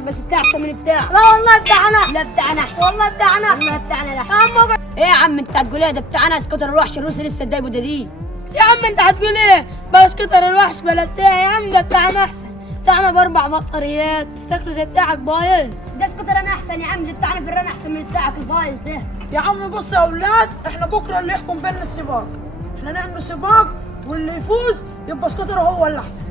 بتاعتك بس بتاع احسن من بتاعك. لا والله بتاعنا احسن. لا بتاعنا احسن. والله بتاعنا احسن. والله بتاعنا لا. عم ايه يا عم انت هتقول ايه؟ ده بتاعنا سكوتر الوحش الروسي لسه جايبه جديد. يا عم انت هتقول ايه؟ بس سكوتر الوحش بلا بتاعي يا عم، ده بتاعنا احسن. بتاعنا ب4 بطاريات، تفتكروا زي بتاعك بايظ؟ ده سكوتر انا احسن يا عم، ده بتاعنا في الرن احسن من بتاعك البايظ ده. يا عم بص يا اولاد، احنا بكره اللي يحكم بيننا السباق. احنا نعمل سباق واللي يفوز يبقى سكوتر هو اللي احسن.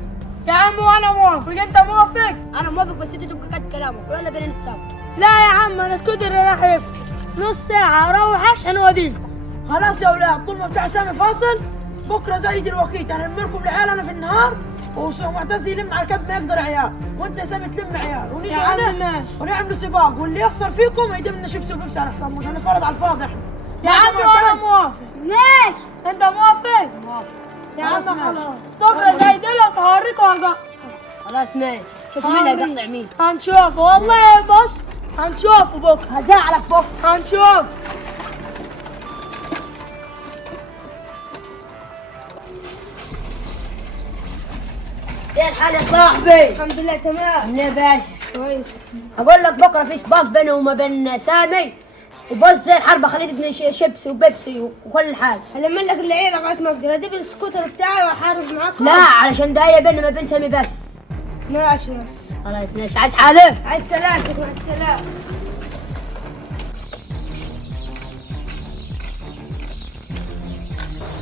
يا عم وانا موافق، انت موافق؟ انا موافق بس انت تبقى قد كلامك ويلا بينا نتسابق. لا يا عم انا سكوتر راح يفصل نص ساعة اروح عشان اوديكم. خلاص يا اولاد، طول ما بتاع سامي فاصل بكره زي دلوقتي هنرمي لكم العيال انا في النهار، ومعتز يلم على قد ما يقدر عيال، وانت يا سامي تلم عيال، ونيجي يا عم هنا ماشي. ونعملوا سباق، واللي يخسر فيكم يجيب لنا شيبسي وبيبسي على حساب، مش هنتفرج على الفاضي احنا. يا ماشي عم يا وانا معتز؟ موافق. ماشي. انت موافق؟ موافق. يا عم خلاص ماشي. خلاص، بكره زي دلوقتي هوريكم هقطع. خلاص ماشي. شوف مين اللي هيقطع مين. هنشوف والله، بص هنشوف بكره. هزعلك بكره. هنشوف. ايه الحال يا صاحبي؟ الحمد لله تمام. عامل ايه يا باشا؟ كويس. اقول لك بكره في سباق بيني وما بين سامي، وبص زي الحرب خليتني شيبسي وبيبسي وكل حاجه. هلم لك العيله لغايه ما اقدر اجيب السكوتر بتاعي واحارب معاكم. لا علشان ده هي بيني ما بين سامي بس. ماشي بس. خلاص ماشي. عايز حاجه؟ على السلامة. مع السلامة.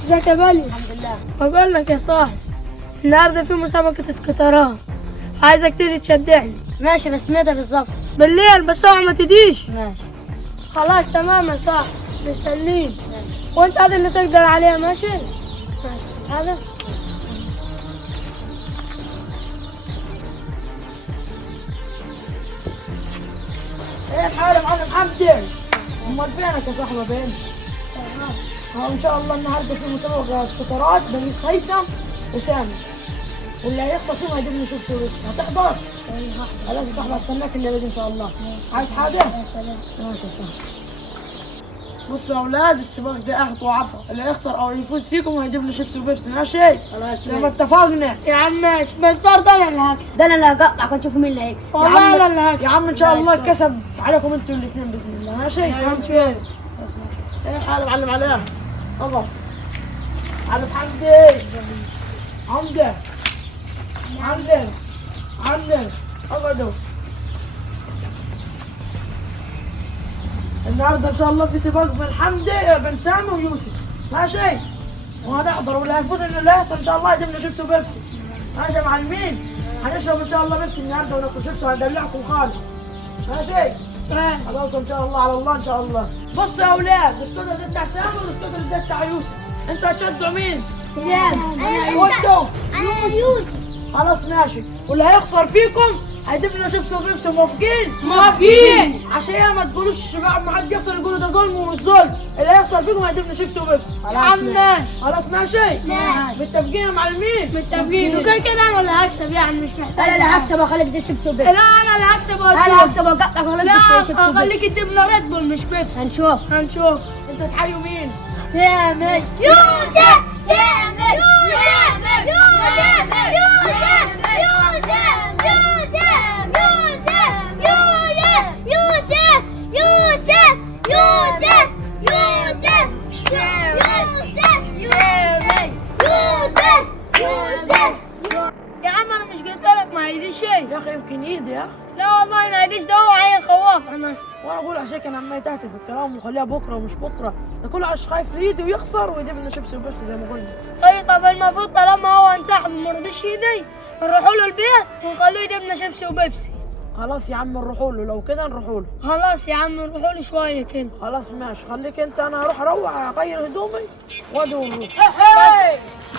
ازيك يا بالي؟ الحمد لله. بقول لك يا صاحبي، النهارده في مسابقة اسكترات، عايزك تيجي تشجعني. ماشي بس متى بالظبط؟ بالليل بس اوعى ما تجيش. ماشي. خلاص تمام يا صاحبي، مستنيك. وانت هذا اللي تقدر عليه. ماشي؟ ماشي. بس هذا ايه الحال يا معلم حمدي؟ امال فينك يا صاحبي بين؟ ان شاء الله النهارده في مسابقه سكوترات بين هيثم وسامي، واللي هيخسر فيهم هيجيب لي شيبسي وبيبسي. هتحضر؟ خلاص يا صاحبي هستناك الليله دي ان شاء الله. عايز حاجه؟ ماشي يا صاحبي. بصوا يا اولاد، السباق ده اخد وعطا، اللي هيخسر او يفوز فيكم هيجيب لي شيبسي وبيبسي. ماشي؟ خلاص زي ما اتفقنا. يا عم ماشي، بس برضه انا اللي هكسب. ده انا اللي هقطعك ونشوف مين اللي هيكسب. والله انا اللي يا هكسب. عم ان شاء الله كسب عليكم انتوا الاثنين باذن الله. ماشي؟ هنشوف. ايه الحال يا معلم علاء؟ الله. معلم حمدي. عمده. معلم اقعدوا. النهارده ان شاء الله في سباق بين حمدي بين سامي ويوسف. ماشي؟ وهنحضر، واللي هيفوز اللي هيحصل ان شاء الله يجيب لنا شيبسي وبيبسي. ماشي يا معلمين؟ هنشرب ان شاء الله بيبسي النهارده وناكل شيبسي وهندلعكم خالص. ماشي؟ خلاص ان شاء الله على الله ان شاء الله. بص يا اولاد، السكوتر ده بتاع سامي والسكوتر ده بتاع يوسف. انتوا هتشجعوا مين؟ سامي. وانتوا؟ انا يوسف. خلاص ماشي، واللي هيخسر فيكم هيجيب لنا شيبسي وبيبسي. موافقين؟ موافقين. عشان ما تقولوش بعد ما حد يخسر يقولوا ده ظلم ومش ظلم، اللي هيخسر فيكم هيجيب لنا شيبسي وبيبسي. يا عم ماشي. خلاص ماشي؟ متفقين يا معلمين؟ متفقين. وكده كده انا اللي هكسب، يعني مش محتاج. انا اللي هكسب واخليك تجيب شيبسي لا وبيبسي. انا اللي هكسب انا وهتشوف. هكسب واقطعك واخليك لا تجيب شيبسي وبيبسي. اخليك تجيب لنا ريد بول مش بيبسي. هنشوف. هنشوف. انتوا تحيوا مين؟ سامي. يوسف سامي يوسف يوسف يوسف يوسف يوسف يوسف يوسف يوسف. يا عم انا مش قلت لك ما هيديش شيء؟ يا اخي يمكن ايدي يا اخي. لا والله ما هيديش، ده هو عيل خواف انا اصلا. وانا اقول عشان كان عمال تهتف في الكلام وخليها بكره ومش بكره، ده كله عشان خايف يجي ويخسر ويجيب لنا شيبسي وبيبسي زي ما قلنا. طيب طب المفروض طالما هو انسحب وما رضيش يدي نروحوا له البيت ونخليه يجيب لنا شيبسي وبيبسي. خلاص يا عم نروحوا له، لو كده نروحوا له. خلاص يا عم نروحوا له شويه كده. خلاص ماشي، خليك انت، انا هروح اروح اغير هدومي وادي ونروح.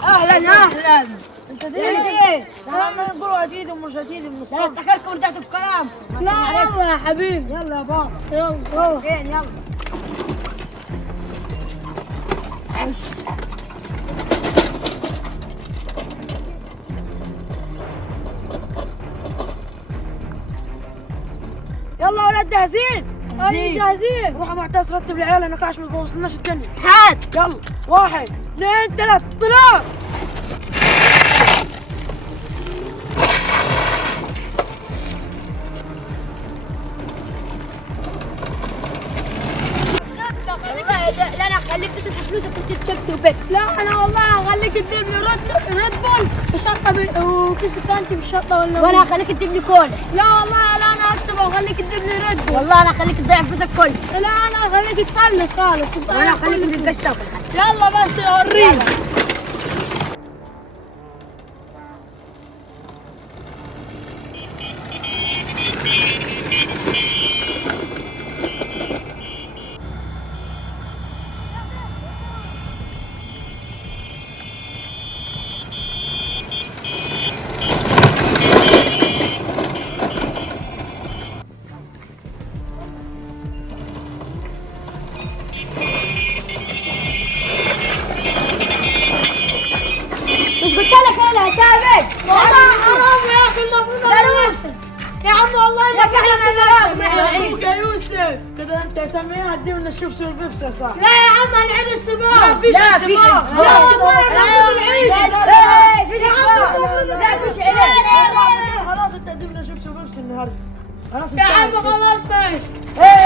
اهلا اهلا. انت دي ايه؟ عمال نقولوا هتيجي ومش هتيجي من لا الصبح. افتكرت ورجعت في كلام. لا يلا يا حبيبي. يلا يا بابا. يلا. فين يلا. يلا يا ولاد جاهزين؟ انا جاهزين. روحوا معتز رتب العيال انا عشان ما وصلناش الدنيا. هات. يلا 1 2 3 طلع. لا انا خليك تصرف فلوسك وتجيب شيبسي وبيبسي. لا انا والله هخليك تديني ريد بول بشطه وكيس فرنسي بشطه ولا وانا هخليك تجيب لي كولا. لا والله لا انا هكسب وهخليك تديني ريد بول. والله انا هخليك تضيع فلوسك كلها. لا انا هخليك تفلس خالص. وانا هخليك ما تبقاش تاكل حتى. يلا بس وريني. مش قلت لك انا هساعدك؟ حرام يا اخي المفروض دروس يا عم والله يا اخي احنا مبروك يا يوسف، كده انت سميها هدينا الشيبسي والبيبسي يا صاحبي. لا يا عم هنعيد السباق. لا فيش لا فيش انسباق. اسبوع. لا والله المفروض العيد. لا فيش اسبوع. لا فيش علاج. خلاص انت هتجيب لنا شيبسي وبيبسي النهارده. خلاص يا عم انتهت. خلاص ماشي. ايه